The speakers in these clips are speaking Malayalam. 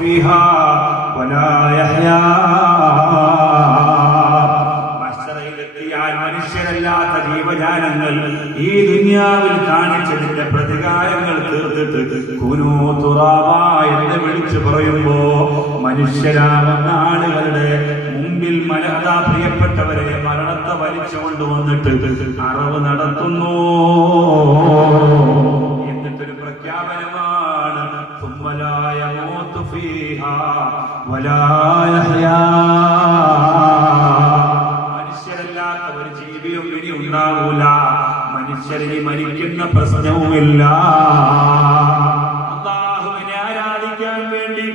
فيها ولا يحيا മനുഷ്യരല്ലാത്ത ജീവജാലങ്ങൾ ഈ ദുനിയാവിൽ കാണിച്ചതിന്റെ പ്രതികാരങ്ങൾ തീർത്തിട്ട് കുനൂ തുറാബ എന്ന് വിളിച്ചു പറയുമ്പോ മനുഷ്യരാകുന്ന ആളുകളുടെ മുമ്പിൽ മലഹദാ പ്രിയപ്പെട്ടവരെ മരണത്തെ വലിച്ചുകൊണ്ട് വന്നിട്ട് അറവ് നടത്തുന്നു. എന്നിട്ടൊരു പ്രഖ്യാപനമാണ് ثم لا يموت فيها ولا يحيا. മനുഷ്യരല്ലാത്ത ഒരു ജീവിയും ഇനി ഉണ്ടാവൂല, മനുഷ്യരിനി മരിക്കുന്ന പ്രശ്നവുമില്ല. അല്ലാഹുവിനെ ആരാധിക്കാൻ വേണ്ടി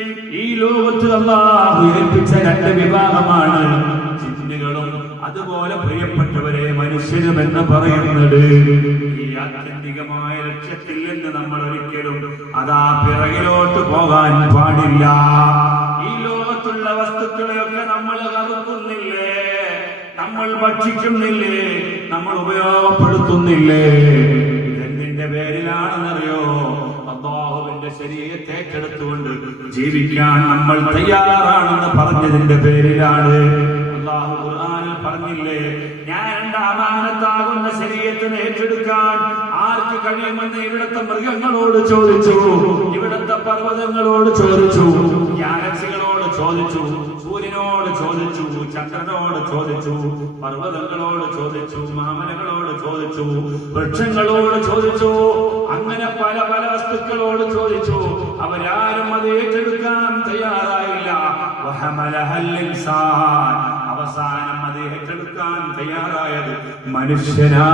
ഈ ലോകത്ത് അല്ലാഹു ഏൽപ്പിച്ച രണ്ട് വിഭാഗമാണ് ജിന്നുകളും അതുപോലെ പ്രിയപ്പെട്ടവരെ മനുഷ്യരും എന്ന് പറയുന്നത്. ഈ ആത്യന്തികമായ ലക്ഷ്യത്തിൽ നിന്ന് നമ്മൾ ഒരിക്കലും അതാ പിറകിലോട്ട് പോകാൻ പാടില്ല. ഈ ലോകത്തുള്ള വസ്തുക്കളെയൊക്കെ നമ്മൾ കറുക്കുന്നില്ലേ, നമ്മൾ ഭക്ഷിക്കുന്നില്ലേ, നമ്മൾ ഉപയോഗപ്പെടുത്തുന്നില്ലേ? ഇതെന്തിന്റെ പേരിലാണെന്നറിയോ? അല്ലാഹുവിന്റെ ശരീഅത്ത് ഏറ്റെടുത്തുകൊണ്ട് ജീവിക്കാൻ നമ്മൾ തയ്യാറാണെന്ന് പറഞ്ഞതിന്റെ പേരിലാണ്. അല്ലാഹു ഖുർആനിൽ പറഞ്ഞില്ലേ, ഞാൻ എന്റെ അമാനത്താകുന്ന ശരീഅത്തിനെ ഏറ്റെടുക്കാൻ ആർക്ക് കഴിയുമെന്ന് ഇവിടുത്തെ മൃഗങ്ങളോട് ചോദിച്ചു, ഇവിടുത്തെ പർവ്വതങ്ങളോട് ചോദിച്ചു, ഗാലക്സികളോട് ചോദിച്ചു, സൂര്യനോട് ചോദിച്ചു, ചന്ദ്രനോട് ചോദിച്ചു, പർവ്വതങ്ങളോട് ചോദിച്ചു, മാമലകളോട് ചോദിച്ചു, വൃക്ഷങ്ങളോട് ചോദിച്ചു, അങ്ങനെ പല പല വസ്തുക്കളോട് ചോദിച്ചു. അവരാരും അത് ഏറ്റെടുക്കാൻ തയ്യാറായില്ല. അവസാനം അത് ഏറ്റെടുക്കാൻ തയ്യാറായത് മനുഷ്യനാണ്.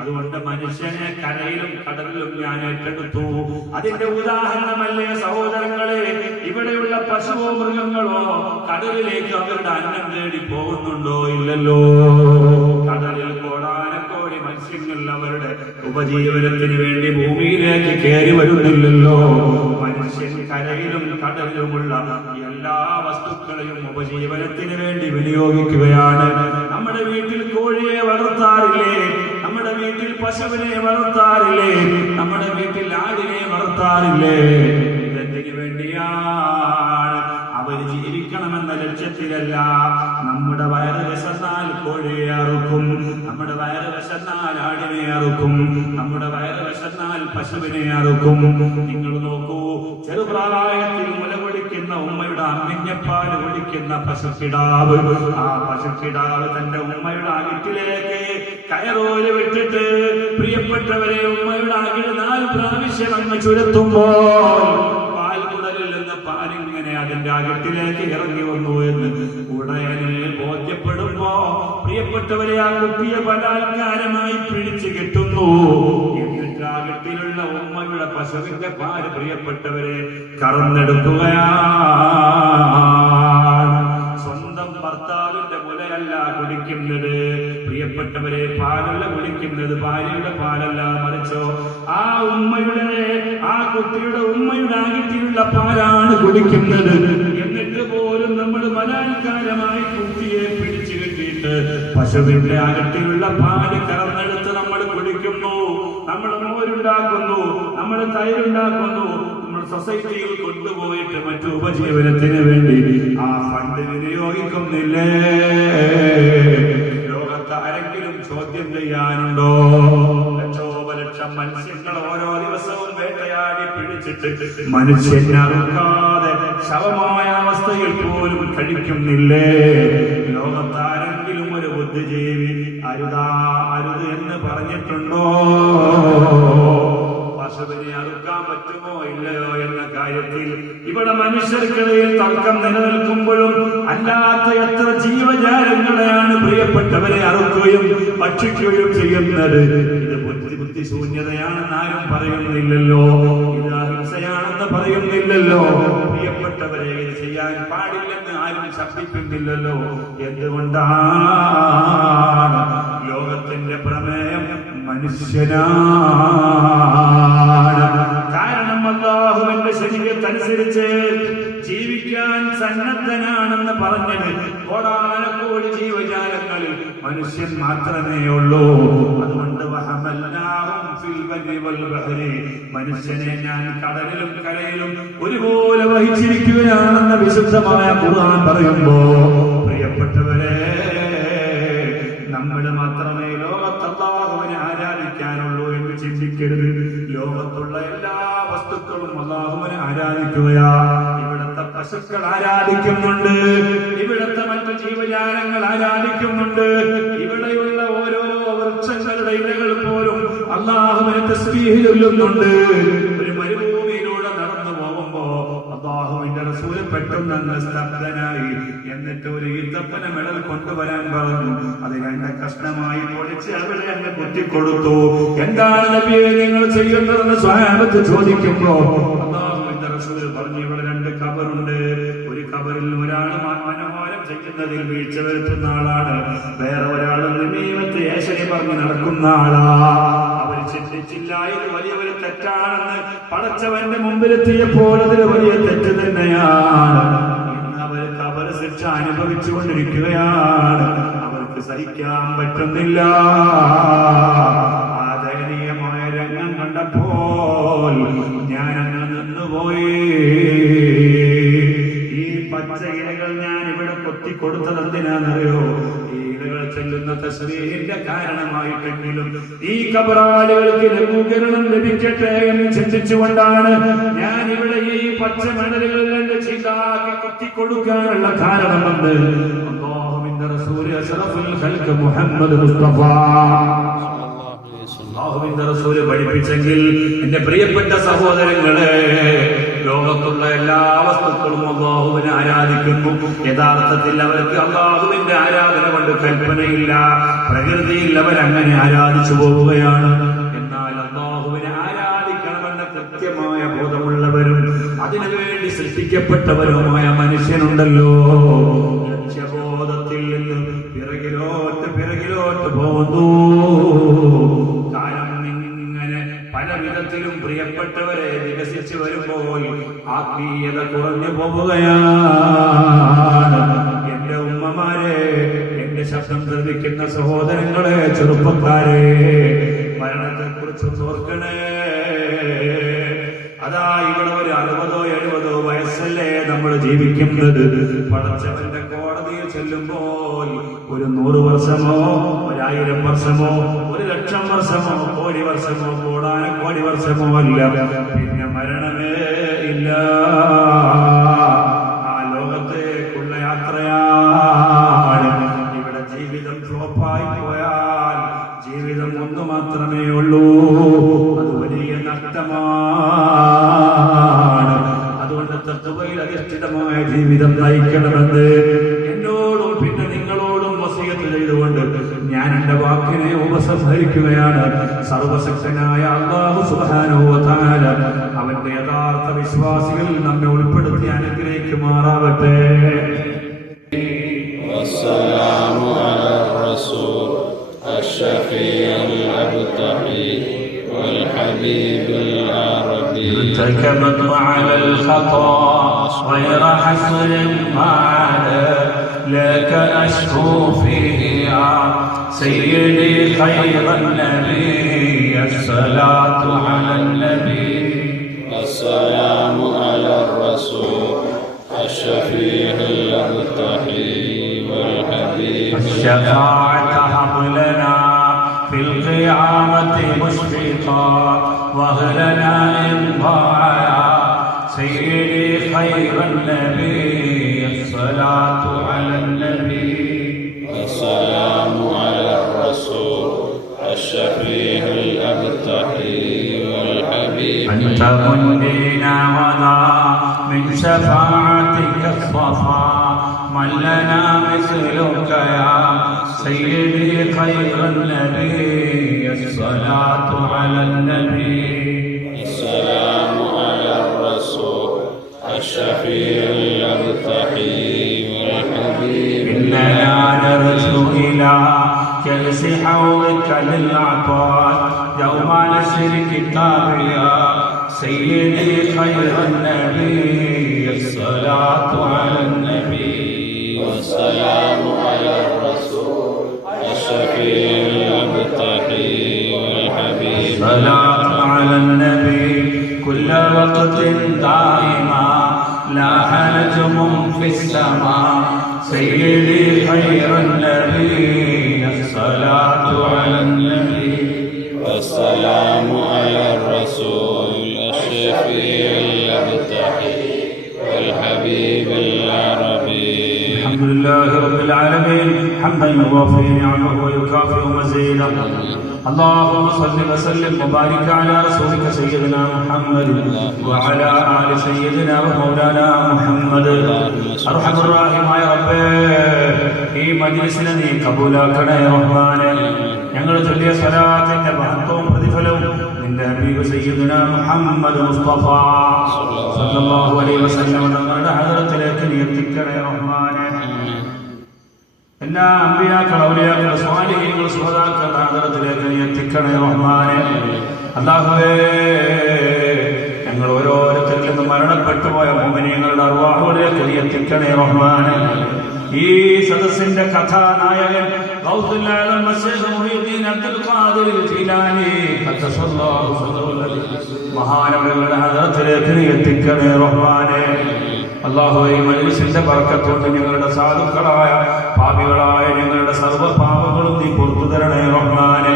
അതുകൊണ്ട് മനുഷ്യനെ കരയിലും കടലിലും ഞാൻ ഏറ്റെടുത്തു. അതിന്റെ ഉദാഹരണമല്ലേ സഹോദരങ്ങളെ, ഇവിടെയുള്ള പശുവോ മൃഗങ്ങളോ കടലിലേക്ക് അവരുടെ അന്നം തേടി പോകുന്നുണ്ടോ? ഇല്ലല്ലോ. കടലിൽ കോടാനക്കോടി മത്സ്യങ്ങൾ അവരുടെ ഉപജീവനത്തിന് വേണ്ടി ഭൂമിയിലേക്ക് കയറി വരുന്നില്ലല്ലോ. മനുഷ്യൻ കരയിലും കടലിലുമുള്ള എല്ലാ വസ്തുക്കളെയും ഉപജീവനത്തിന് വേണ്ടി വിനിയോഗിക്കുകയാണ്. നമ്മുടെ വീട്ടിൽ കോഴിയെ വളർത്താറില്ലേ? നമ്മുടെ വീട്ടിൽ പശുവിനെ വളർത്താറില്ലേ? നമ്മുടെ വീട്ടിൽ ആടിനെ വളർത്താറില്ലേ? ഇതെന്തിനു വേണ്ടിയാണ്? അവർ ജീവിക്കണമെന്ന ലക്ഷ്യത്തിലല്ല. നമ്മുടെ വയറ് വിശന്നാൽ കോഴിയെ അറുക്കും, നമ്മുടെ വയറ് വിശന്നാൽ ആടിനെ അറുക്കും, നമ്മുടെ വയറ് വിശന്നാൽ പശുവിനെ അറുക്കും. നിങ്ങൾ നോക്കൂ, ചെറുപ്രായത്തിൽ മുലകൊടിക്കുന്ന ഉമ്മയുടെ അമ്മിഞ്ഞപ്പാല് കുടിക്കുന്ന പശുക്കിടാവ്, ആ പശുക്കിടാവ് തന്റെ ഉമ്മയുടെ അകിട്ടിലേക്ക് കയറോല് വിട്ടിട്ട് പ്രിയപ്പെട്ടവരെ ഉമ്മയുടെ അകിട് 4 പ്രാവശ്യം അങ്ങ് ചുരത്തുമ്പോൾ പാൽകുടലിൽ നിന്ന് പാലിങ്ങനെ അതിന്റെ അകത്തിലേക്ക് ഇറങ്ങി വന്നു എന്ന് ഉടയനെ ബോധ്യപ്പെടുമ്പോ പ്രിയപ്പെട്ടവരെ ആ കുട്ടിയെ ബലാത്കാരമായി പിടിച്ചു കെട്ടുന്നു. എന്നിട്ട് അകത്തിലുള്ള ഉമ്മയുടെ പശുവിന്റെ പാല് പ്രിയപ്പെട്ടവരെ കറന്നെടുക്കുകയാണ്. സ്വന്തം ഭർത്താവിന്റെ മുലയല്ല കുടിക്കുന്നത് പ്രിയപ്പെട്ടവരെ, പാലല്ല കുടിക്കുന്നത്, ഭാര്യയുടെ പാലല്ല, മറിച്ചോ ആ ഉമ്മയുടെ, ആ കുട്ടിയുടെ ഉമ്മയുടെ അകിട്ടിലുള്ള പാലാണ് കുടിക്കുന്നത്. എന്നിട്ട് പോലും നമ്മൾ ബലാത്കാരമായി കുട്ടിയെ പിടിച്ചു കെട്ടിയിട്ട് പശുവിന്റെ അകട്ടിലുള്ള പാല് കറന്നെടുത്ത് നമ്മൾ കുടിക്കുന്നു. നമ്മൾ മോരുണ്ടാക്കുന്നു, നമ്മൾ തൈരുണ്ടാക്കുന്നു, നമ്മൾ സൊസൈറ്റിയിൽ കൊണ്ടുപോയിട്ട് മറ്റു ഉപജീവനത്തിന് വേണ്ടി ആ ഫണ്ട് വിനിയോഗിക്കുന്നില്ലേ? ലോകത്ത് ആരെങ്കിലും ചോദ്യം ചെയ്യാനുണ്ടോ? ലക്ഷോപലക്ഷം മത്സ്യങ്ങൾ ഓരോ ദിവസവും വേട്ടയാടി പിടിച്ചിട്ട് മനുഷ്യനെ അറുക്കാതെ ശവമായ അവസ്ഥയിൽ പോലും കഴിക്കുന്നില്ലേ? ലോകത്താരെങ്കിലും ഒരു ബുദ്ധിജീവി അരുത് എന്ന് പറഞ്ഞിട്ടുണ്ടോ? പശുവിനെ അറുക്കാൻ പറ്റുമോ ഇല്ലയോ എന്ന കാര്യത്തിൽ ഇവിടെ മനുഷ്യർക്കിടയിൽ തർക്കം നിലനിൽക്കുമ്പോഴും അല്ലാത്ത എത്ര ജീവജാലങ്ങളെയാണ് പ്രിയപ്പെട്ടവരെ അറുക്കുകയും ഭക്ഷിക്കുകയും ചെയ്യുന്നത്? ഇത് ബുദ്ധിശൂന്യതയാണെന്ന് ആരും പറയുന്നില്ലല്ലോ, ഇത് അഹിംസയാണെന്ന് പറയുന്നില്ലല്ലോ. പ്രിയപ്പെട്ടവരെ ഇത് ചെയ്യാൻ പാടില്ലെന്ന് ആരും ശബ്ദിക്കുന്നില്ലല്ലോ. എന്തുകൊണ്ടാണ്? ലോകത്തിന്റെ പ്രമേയം മനുഷ്യനാണ്. കാരണം അല്ലാഹുവിന്റെ ശരീഅത്തനുസരിച്ച് ജീവിക്കാൻ സന്നദ്ധനാണെന്ന് പറഞ്ഞത് കോടാനക്കോടി ജീവജാലങ്ങളിൽ മനുഷ്യൻ മാത്രമേ ഉള്ളൂ. അതുകൊണ്ട് വഹമൽനാഹും ഫിൽ ബർരി വൽ ബഹരി, മനുഷ്യനെ ഞാൻ കടലിലും കരയിലും ഒരുപോലെ വഹിച്ചിരിക്കുകയാണെന്ന് വിശുദ്ധമായ ഖുർആൻ പറയുമ്പോ, പ്രിയപ്പെട്ടവരെ, നമ്മൾ മാത്രമേ ലോകത്ത് അല്ലാഹുവിനെ ആരാധിക്കാനുള്ളൂ എന്ന് ചിന്തിക്കരുത്. ലോകത്തുള്ള എല്ലാ വസ്തുക്കളും അല്ലാഹുവിനെ ആരാധിക്കുകയാ. ഇവിടുത്തെ പശുക്കൾ ആരാധിക്കുന്നുണ്ട്, ഇവിടുത്തെ മറ്റു ജീവജാലങ്ങൾ ആരാധിക്കുന്നുണ്ട്, ഇവിടെയുള്ള ഓരോ വൃക്ഷങ്ങളുടെ ഇലകൾ പോലും അല്ലാഹുവിനെ തസ്ബീഹ് ചൊല്ലുന്നുണ്ട്. ഒരു മരുഭൂമിയിലൂടെ നടന്നു പോകുമ്പോ അല്ലാഹുവിന്റെ റസൂല് പെട്ടെന്ന് സ്തബ്ധനായി. എന്നിട്ട് ഒരു ഈത്തപ്പന മെഡൽ കൊണ്ടുവരാൻ പറഞ്ഞു. അത് 2 കഷ്ണമായി പൊളിച്ച് അവിടെ അങ്ങ് കുത്തിക്കൊടുത്തു. എന്താണ് നബിയെ നിങ്ങൾ ചെയ്യുന്നതെന്ന് സ്വഹാബത്ത് ചോദിക്കുമ്പോ അല്ലാഹുവിന്റെ റസൂല് പറഞ്ഞു, ഇവിടെ 2 ഖബറുണ്ട്. ഒരു ഖബറിൽ ഒരാൾ മനോഹരം ചെയ്യുന്നതിൽ വീഴ്ച വരുത്തുന്ന ആളാണ്, വേറെ ഒരാൾ നമീമത്ത് ഏശനെ പറഞ്ഞ് നടക്കുന്ന ആളാ. അവർ ചിന്തിച്ചില്ല ഇത് വലിയൊരു തെറ്റാണെന്ന്. പടച്ചവന്റെ മുമ്പിലെത്തിയപ്പോൾ അതൊരു വലിയ തെറ്റ് തന്നെയാണ്. ഇന്ന് അവർ ഖബർ ശിക്ഷ അനുഭവിച്ചുകൊണ്ടിരിക്കുകയാണ്. അവർക്ക് സഹിക്കാൻ പറ്റുന്നില്ല. ആ ദയനീയമായ രംഗം കണ്ടപ്പോൾ ഞാൻ അങ്ങ് നിന്നുപോയി. ഈ പച്ച ഇലകൾ ഞാൻ ഇവിടെ കൊത്തിക്കൊടുത്തത് എന്തിനാണെന്നറിയോ? ഈ ഇലകൾ ചെല്ലുന്ന തസ്ബീഹിന്റെ കാരണമായിട്ടെങ്കിലും ഈ ഖബറാളികൾക്ക് ലഘൂകരണം ലഭിക്കട്ടെ എന്ന് ചിന്തിച്ചുകൊണ്ടാണ് ഞാൻ ഇവിടെ ഈ പച്ച മണലുകൾ കൊണ്ട് ചീത്താക്കി കൊത്തിക്കൊടുക്കാനുള്ള കാരണമെന്ന് അല്ലാഹുവിന്റെ റസൂൽ അഷ്റഫുൽ ഖൽഖ് മുഹമ്മദ് മുസ്തഫ അല്ലാഹുവിന്റെ റസൂൽ പഠിപ്പിച്ചെങ്കിൽ, എന്റെ പ്രിയപ്പെട്ട സഹോദരങ്ങളെ, ലോകത്തുള്ള എല്ലാ വസ്തുക്കളും അല്ലാഹുവിനെ ആരാധിക്കുന്നു. യഥാർത്ഥത്തിൽ അവർക്ക് അല്ലാഹുവിന്റെ ആരാധന കൊണ്ട് കൽപ്പനയില്ല, പ്രകൃതിയിൽ അവരങ്ങനെ ആരാധിച്ചു പോവുകയാണ്. എന്നാൽ അല്ലാഹുവിനെ ആരാധിക്കണമെന്ന കൃത്യമായ ബോധമുള്ളവരും അതിനുവേണ്ടി സൃഷ്ടിക്കപ്പെട്ടവരുമായ മനുഷ്യനുണ്ടല്ലോ, ലക്ഷ്യബോധത്തിൽ നിന്ന് പിറകിലോട്ട് പോകുന്നു. കാരണം ഇങ്ങനെ പല വിധത്തിലും പ്രിയപ്പെട്ടവരെ വികസിച്ചു വരുമ്പോൾ ആത്മീയത കുറഞ്ഞു പോവുകയാണ്. എന്റെ ഉമ്മമാരെ, എന്റെ ശബ്ദം ശ്രദ്ധിക്കുന്ന സഹോദരങ്ങളെ, ചെറുപ്പക്കാരെ, മരണത്തെ കുറിച്ച് ഓർക്കണേ. അതാ ഇവിടെ ഒരു 60-70 വയസ്സല്ലേ നമ്മൾ ജീവിക്കുന്നത്. പടച്ചവന്റെ കോടതിയിൽ ചെല്ലുമ്പോൾ ഒരു 100 വർഷമോ 1000 വർഷമോ 1,00,000 വർഷമോ 1,00,000 വർഷമോ കോടാനക്കോടി വർഷമോ അല്ല, പിന്നെ മരണമേ ഇല്ല. ആ ലോകത്തേക്കുള്ള യാത്രയാണ്. ഇവിടെ ജീവിതം ഫ്ലോപ്പായി പോയാൽ ജീവിതം ഒന്നു മാത്രമേ ഉള്ളൂ, അത് വലിയ നഷ്ടമാണ്. അതുകൊണ്ട് തഖ്വയിൽ അധിഷ്ഠിതമായ ജീവിതം നയിക്കണമെന്ന് എന്നോടും പിന്നെ നിങ്ങളോടും വസിയത്ത് ചെയ്തുകൊണ്ട് ഞാൻ എന്റെ വാക്കിനെ ഉപസംഹരിക്കുകയാണ്. സർവശക്തനായ അല്ലാഹു സുബ്ഹാനഹു വ തആല അവന്റെ യഥാർത്ഥ വിശ്വാസികളിൽ നമ്മെ ഉൾപ്പെടുത്തി അനുഗ്രഹിക്കുമാറാവട്ടെ. വസ്സലാമു അലാ റസൂൽ അഷ്ശഫീഉൽ അബ്തഹി വൽ ഹബീബുൽ അറബി ارتكبت على الخطا غير حسن قال لك أشكو فيه يا سيدي خير النبي الصلاة على النبي السلام على الرسول الشفيع المرتحي والحبيب الشفاعة هب لنا في القيامة مشفقا وهلنا إن ضاع سيدي خير النبي الصلاة على النبي السلام على الرسول الشفيع المرتحي والحبيب أنت منجينا ولا من شفاعتك الصفا من لنا مثلك يا سيدي خير النبي الصلاة على النبي السلام على الرسول الشفيع المرتحي والحبيب إننا نرجو إلى كأس حوضك للعطاء يوم نشر كتابك يا سيدي خير النبي الصلاة على النبي والسلام على الرسول الشفيع المرتحي والحبيب صلاة على النبي كل وقت دائما لاح نجم في السماء سيدي خير النبي الصلاة على النبي والسلام على الرسول الشفيع المرتحي والحبيب العربي. الحمد لله رب العالمين حمدا يوافي نعمه ويكافئ مزيدا. اللهم صل وسلم وبارك على رسولك سيدنا محمد وعلى آل سيدنا ومولانا محمد. أرحم الراحمമായ റബ്ബേ, ഈ മജ്‌ലിസിനെ നീ കബൂലാക്കണേ റഹ്മാനേ. ഞങ്ങൾ ചൊല്ലിയ സ്വലാത്തിന്റെ മഹത്വവും പ്രതിഫലവും നിന്റെ ഹബീബ് സയ്യിദുനാ മുഹമ്മദ് മുസ്തഫ സല്ലല്ലാഹു അലൈഹി വസല്ലം തങ്ങളുടെ ഹദറത്തിലേക്ക് നീ എത്തിക്കണേ റഹ്മാനേ. എല്ലാ അമ്പിയാക്കൾ, ഔലിയാക്കൾ, സ്വാലിഹീങ്ങൾ, സുഹദാക്കൾ ഹദറത്തിലേക്ക് നീ എത്തിക്കണേ റഹ്മാനേ. അല്ലാഹുവേ, ഞങ്ങൾ ഓരോരുത്തരിൽ നിന്ന് മരണപ്പെട്ടു പോയ മുഅ്മിനീങ്ങളുടെ അർവാഹുകളിലേക്ക് നീ എത്തിക്കണേ റഹ്മാനേ. ഈ സദസ്സിന്റെ കഥാനായകൻ ഗൗസുൽ ആലം മശൈഖ് മുഹീദ്ദീൻ അബ്ദുൽ ഖാദിർ ജീലാനി ഖദ്ദസല്ലാഹു സറഹു മഹാനവരുടെ ഹദറത്തിലേക്ക് നീ എത്തിക്കണേ റഹ്മാനേ. അല്ലാഹുവേ, ഈ മജ്‌ലിസിന്റെ ബർക്കത്ത് കൊണ്ട് ഞങ്ങളുടെ സാധുക്കളായ പാപികളായ ഞങ്ങളുടെ സർവ്വ പാപങ്ങളും നീ പുറത്തു തരണേ റഹ്മാനേ.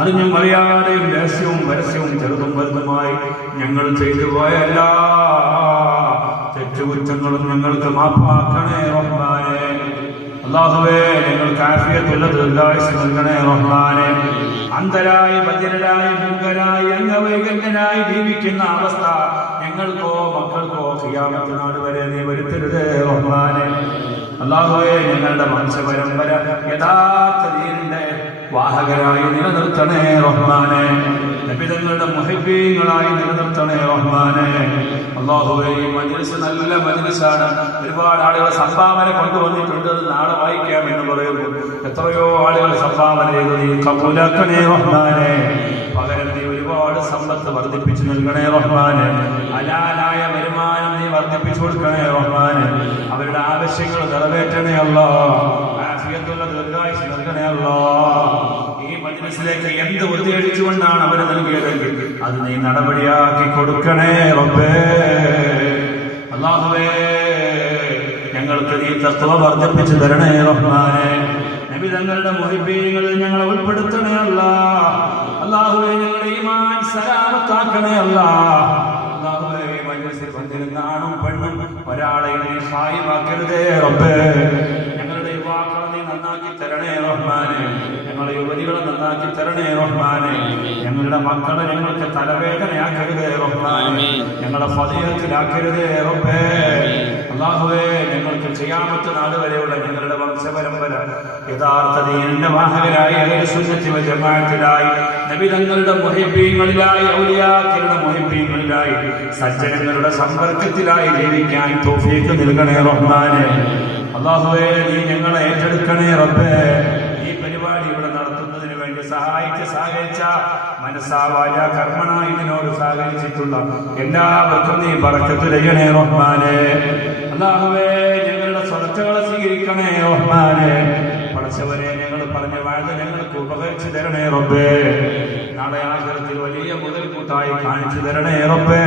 അറിഞ്ഞും അറിയാതെയും രഹസ്യവും പരസ്യവും ചെറുതും വലുതുമായി ഞങ്ങൾ ചെയ്തു പോയ എല്ലാ തെറ്റുകുറ്റങ്ങളും ഞങ്ങൾക്ക് മാപ്പാക്കണേ റഹ്മാനേ. അല്ലാഹുവേ, ഞങ്ങൾക്ക് ആഫിയത്തുള്ള ദീർഘായുസ്സ് നൽകണേ റഹ്മാനേ. അന്ധരായി, ബധിരരായി, മൂകരായി, അംഗവൈകല്യനായി ജീവിക്കുന്ന അവസ്ഥ ഞങ്ങൾക്കോ മക്കൾക്കോ ഖിയാമത്ത് നാൾ വരെ നീ വരുത്തരുതേ റഹ്മാനേ. അല്ലാഹുവേ, ഞങ്ങളുടെ വംശപരമ്പര യഥാർത്ഥ ദീനിന്റെ വാഹകരായി നിലനിർത്തണേ റഹ്മാനേ. നബിതങ്ങളുടെ മുഹിബ്ബീങ്ങളായി നിലനിർത്തണേ റഹ്മാനേ. അല്ലാഹുവേ, ഈ മജ്‌ലിസ് നല്ല മജ്‌ലിസാണ്. ഒരുപാട് ആളുകൾ സംഭാവന കൊണ്ടുവന്നിട്ടുണ്ട്. അത് നാളെ വായിക്കാമെന്ന് പറയുന്നു. എത്രയോ ആളുകൾ സംഭാവന ചെയ്തു. നീ കബൂലാക്കണേ റഹ്മാനേ. പകരം നീ ഒരുപാട് സമ്പത്ത് വർദ്ധിപ്പിച്ചു നൽകണേ റഹ്മാനേ. ഹലാലായ വരുമാനം നീ വർദ്ധിപ്പിച്ചു കൊടുക്കണേ റഹ്മാനേ. അവരുടെ ആവശ്യങ്ങൾ നിറവേറ്റണേ അല്ലാഹ്. ആഫിയത്തുള്ള ദീർഘായുസ്സ് നൽകണേ അല്ലാഹ്. ഈ മജ്‌ലിസിലേക്ക് എന്ത് ഉദ്ദേശിച്ചുകൊണ്ടാണ് അവർ നൽകിയതെങ്കിൽ അത് നീ നടപടിയാക്കി കൊടുക്കണേ റബ്ബേ. അല്ലാഹുവേ, ഞങ്ങൾക്ക് നീ തഖ്വ വർദ്ധിപ്പിച്ചു തരണേ റഹ്മാനേ. നബി തങ്ങളുടെ മുഹിബ്ബീങ്ങളിൽ ഞങ്ങളെ ഉൾപ്പെടുത്തണേ അല്ലാഹ്. അല്ലാഹുവേ, ഞങ്ങളുടെ ഈമാൻ സലാമത്താക്കണേ അല്ലാഹ്. അല്ലാഹുവേ, ഈ മജ്‌ലിസിൽ വന്നിരുന്ന ആണും പെണ്ണും ഒരാളെ നീ ഹായിമാക്കരുതേ റബ്ബേ. ഞങ്ങളുടെ യുവാക്കളെ നീ നന്നാക്കി തരണേ റഹ്മാനേ. ഞങ്ങളുടെ യുവതികളെ നന്നാക്കി തരണേ റഹ്മാനേ. ഞങ്ങളുടെ മക്കളെ ഞങ്ങൾക്ക് തലവേദനയാക്കരുതേ റഹ്മാനേ. ഞങ്ങളെ ഫളീലത്തിലാക്കരുതേ റബ്ബേ. അല്ലാഹുവേ, ഞങ്ങൾക്ക് ഖിയാമത്ത് നാൾ വരെയുള്ള ഞങ്ങളുടെ വംശപരമ്പര യഥാർത്ഥ ദീനിന്റെ വാഹകരായി അഹ്ലുസുന്നത്തി വൽ ജമാഅത്തിലായി നബി തങ്ങളുടെ മുഹിബ്ബീങ്ങളിലായി ഔലിയാക്കളുടെ മുഹിബ്ബീങ്ങളിലായി സജ്ജനങ്ങളുടെ സമ്പർക്കത്തിലായി ജീവിക്കാൻ തൗഫീഖ് നൽകണേ റഹ്മാനേ. അല്ലാഹുവേ, നീ ഞങ്ങളെ ഏറ്റെടുക്കണേ റബ്ബേ. ഈ പരിപാടി ഇവിടെ നടത്തുന്നതിന് വേണ്ടി സഹകരിച്ച മനസ്സാ വാചാ കർമ്മണ ഇതിനോട് സഹകരിച്ചിട്ടുള്ള എല്ലാവർക്കും നീ ബറക്കത്ത് ചെയ്യണേ റഹ്മാനേ. അല്ലാഹുവേ, ഞങ്ങളുടെ സ്വതകളെ സ്വീകരിക്കണേ റഹ്മാനേ. പടച്ചവനെ, ഞങ്ങൾ പറഞ്ഞ വാഴ്ച ഞങ്ങൾക്ക് ഉപകരിച്ചു തരണേ റബ്ബേ. നാളെ ആഖിറത്തിൽ വലിയ മുതൽക്കൂട്ടായി കാണിച്ചു തരണേ റബ്ബേ.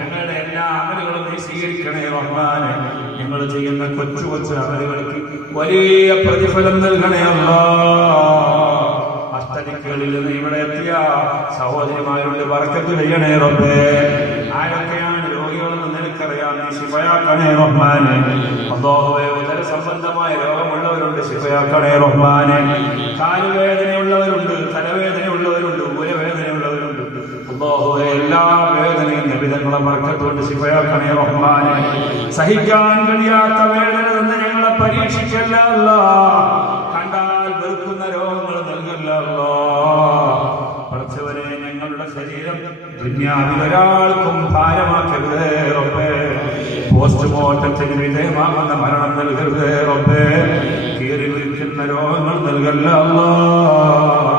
ഞങ്ങളുടെ എല്ലാ അമലുകളും നീ സ്വീകരിക്കണേ റഹ്മാനേ. ഞങ്ങൾ ചെയ്യുന്ന കൊച്ചു കൊച്ചു അമലുകൾക്ക് വലിയ പ്രതിഫലം നൽകണേ അല്ലാഹ്. അഷ്ടദിക്കുകളിൽ നിന്ന് ഇവിടെ എത്തിയ സഹോദരിമാരുടെ ബർക്കത്ത് ചെയ്യണേ റബ്ബേ. ആരൊക്കെയാണ് രോഗികളെന്ന് നിനക്കറിയാം, നീ ശിഫയാക്കണേ റഹ്മാനേ. അല്ലാഹുവേ, ഉദര സംബന്ധമായ രോഗമുള്ളവരുണ്ട്, ശിഫയാക്കണേ റഹ്മാനേ. കാലുവേദനയുള്ളവരുണ്ട്, തലവേദനയുള്ളവരുണ്ട്, ഊരവേദനയുള്ളവരുണ്ട്. അല്ലാഹുവേ, എല്ലാ വേദനയും നബിതങ്ങളുടെ ബർക്കത്ത് കൊണ്ട് ശിഫയാക്കണേ റഹ്മാനേ. സഹിക്കാൻ കഴിയാത്ത വേദന നിന്ന് ഞങ്ങളെ പരീക്ഷിക്കല്ല അല്ലാഹ്. കണ്ടാൽ വെറുക്കുന്ന രോഗങ്ങൾ നൽകല്ല അല്ലാഹ്. പടച്ചവനെ, ഞങ്ങളുടെ ശരീരം ദുനിയാവിൽ ഒരാൾക്കും ഭാരമാക്കരുതേ റബ്ബേ. പോസ്റ്റ്മോർട്ടത്തിന് വിധേയമാകുന്ന മരണം നൽകരുതേ റബ്ബേ. കീറി വിളിക്കുന്ന രോഗങ്ങൾ നൽകല്ല അല്ലാഹ്.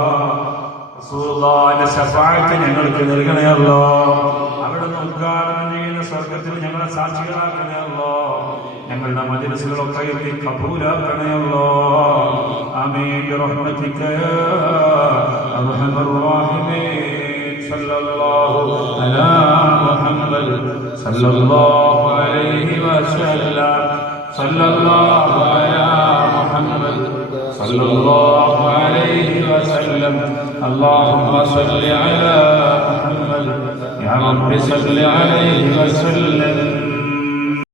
റസൂലുള്ളാഹിന്റെ ശഫാഅത്ത് ഞങ്ങൾക്ക് നൽകണേ അല്ലാഹ്. അവിടുന്ന് ഉദ്ഘാടനം ചെയ്യുന്ന സ്വർഗ്ഗത്തിൽ ഞങ്ങളെ സാക്ഷികളാക്കണേ അല്ലാഹ്. ഞങ്ങളുടെ മജ്‌ലിസുകളൊക്കെ നീ കബൂലാക്കണേ അല്ലാഹ്. ആമീൻ ബിറഹ്മതിക യാ അർഹമർ റഹീമീൻ. സല്ലല്ലാഹു അലാ മുഹമ്മദ് സല്ലല്ലാഹു അലൈഹി വസല്ലം സല്ലല്ലാഹു അലാ മുഹമ്മദ് സല്ലല്ലാഹു അലൈഹി വസല്ലം اللهم صل على محمد يا رب صل عليه وسلم